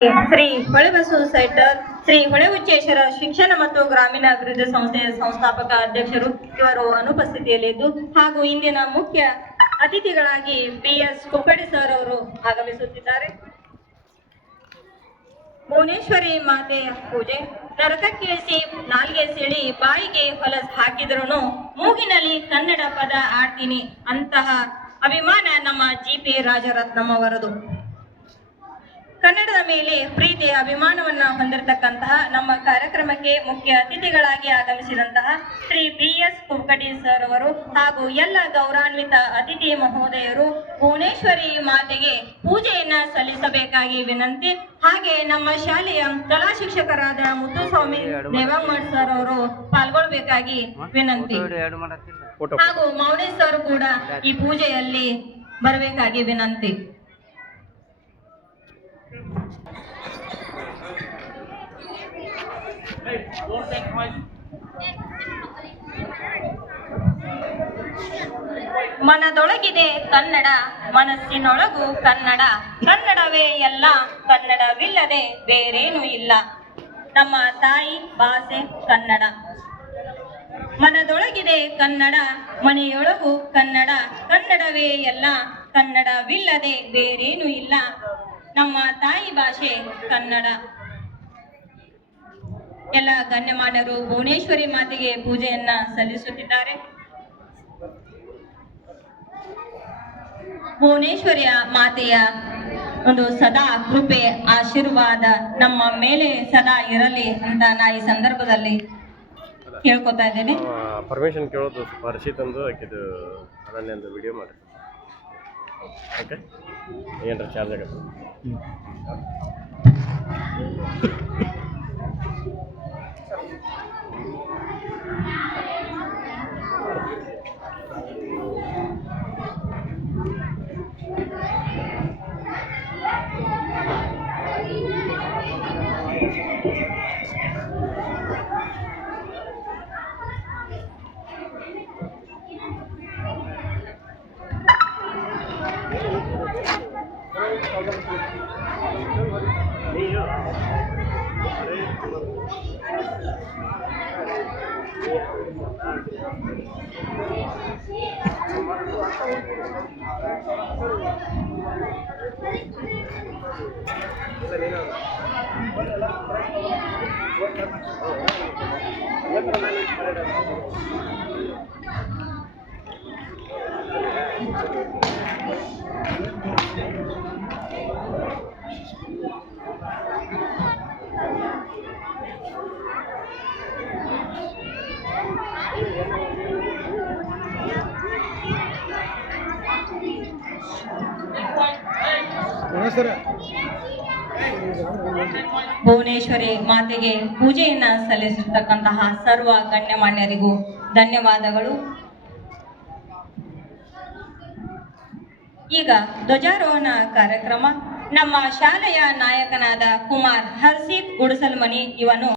ಶ್ರೀ ಹೊಳೆಬಸವ ಸೈಟರ್ ಶ್ರೀ ಹೊಳೆಹುಚ್ಚೇಶ್ವರ ಶಿಕ್ಷಣ ಮತ್ತು ಗ್ರಾಮೀಣಾಭಿವೃದ್ಧಿ ಸಂಸ್ಥೆಯ ಸಂಸ್ಥಾಪಕ ಅಧ್ಯಕ್ಷರು ಇವರು ಅನುಪಸ್ಥಿತಿಯಲ್ಲಿದ್ದು ಹಾಗೂ ಇಂದಿನ ಮುಖ್ಯ ಅತಿಥಿಗಳಾಗಿ BS ಕುಕ್ಕಡಿ ಸರ್ ಅವರು ಆಗಮಿಸುತ್ತಿದ್ದಾರೆ. ಭುವನೇಶ್ವರಿ ಮಾತೆಯ ಪೂಜೆ ನರಕಕ್ಕಿಳಿಸಿ ನಾಲ್ಗೆ ಸಿಳಿ ಬಾಯಿಗೆ ಹೊಲಸ್ ಹಾಕಿದ್ರು ಮೂಗಿನಲ್ಲಿ ಕನ್ನಡ ಪದ ಆಡ್ತೀನಿ ಅಂತಹ ಅಭಿಮಾನ ನಮ್ಮ GP ರಾಜರತ್ನಂ ಅವರದು. ಕನ್ನಡದ ಮೇಲೆ ಪ್ರೀತಿ ಅಭಿಮಾನವನ್ನ ಹೊಂದಿರತಕ್ಕಂತಹ ನಮ್ಮ ಕಾರ್ಯಕ್ರಮಕ್ಕೆ ಮುಖ್ಯ ಅತಿಥಿಗಳಾಗಿ ಆಗಮಿಸಿದಂತಹ ಶ್ರೀ BS ಕುಕ್ಕಡಿ ಸರ್ ಅವರು ಹಾಗೂ ಎಲ್ಲ ಗೌರವಾನ್ವಿತ ಅತಿಥಿ ಮಹೋದಯರು ಭುವನೇಶ್ವರಿ ಮಾತೆಗೆ ಪೂಜೆಯನ್ನ ಸಲ್ಲಿಸಬೇಕಾಗಿ ವಿನಂತಿ. ಹಾಗೆ ನಮ್ಮ ಶಾಲೆಯ ಕಲಾ ಶಿಕ್ಷಕರಾದ ಮುತ್ತುಸ್ವಾಮಿ ದೇವಾಂಗಮಠ್ ಸರ್ ಅವರು ಪಾಲ್ಗೊಳ್ಬೇಕಾಗಿ ವಿನಂತಿ. ಹಾಗೂ ಮೌನೇಶ್ ಸರ್ ಕೂಡ ಈ ಪೂಜೆಯಲ್ಲಿ ಬರಬೇಕಾಗಿ ವಿನಂತಿ. ಮನದೊಳಗಿದೆ ಕನ್ನಡ, ಮನಸ್ಸಿನೊಳಗು ಕನ್ನಡ, ಕನ್ನಡವೇ ಎಲ್ಲ, ಕನ್ನಡವಿಲ್ಲದೆ ಬೇರೇನೂ ಇಲ್ಲ. ನಮ್ಮ ತಾಯಿ ಭಾಷೆ ಕನ್ನಡ. ಮನದೊಳಗಿದೆ ಕನ್ನಡ, ಮನೆಯೊಳಗು ಕನ್ನಡ, ಕನ್ನಡವೇ ಎಲ್ಲ, ಕನ್ನಡವಿಲ್ಲದೆ ಬೇರೇನೂ ಇಲ್ಲ. ನಮ್ಮ ತಾಯಿ ಭಾಷೆ ಕನ್ನಡ. ಎಲ್ಲ ಗಣ್ಯಮಾನ್ಯರು ಭುವನೇಶ್ವರಿ ಮಾತೆಗೆ ಪೂಜೆಯನ್ನ ಸಲ್ಲಿಸುತ್ತಿದ್ದಾರೆ. ಭುವನೇಶ್ವರಿಯ ಮಾತೆಯ ಒಂದು ಸದಾ ಕೃಪೆ ಆಶೀರ್ವಾದ ನಮ್ಮ ಮೇಲೆ ಸದಾ ಇರಲಿ ಅಂತ ನಾ ಈ ಸಂದರ್ಭದಲ್ಲಿ ಕೇಳ್ಕೊತಾ ಇದ್ದೇನೆ. ಪರ್ಮಿಷನ್ ಕೇಳೋದು ಪರಿಸ್ಥಿತಿ ತಂದು ಆಕಿದು ಅನನ್ಯಂದು ವಿಡಿಯೋ ಮಾಡಿ ಓಕೆ ಏನರ ಚಾರ್ಜ್ ಆಗುತ್ತೆ. ಭುವನೇಶ್ವರಿ ಮಾತೆಗೆ ಪೂಜೆಯನ್ನ ಸಲ್ಲಿಸಿರ್ತಕ್ಕಂತಹ ಸರ್ವ ಗಣ್ಯಮಾನ್ಯರಿಗೂ ಧನ್ಯವಾದಗಳು. ಈಗ ಧ್ವಜಾರೋಹಣ ಕಾರ್ಯಕ್ರಮ. ನಮ್ಮ ಶಾಲೆಯ ನಾಯಕನಾದ ಕುಮಾರ್ ಹರ್ಷಿತ್ ಗುಡಿಸಲ್ಮನಿ ಇವನು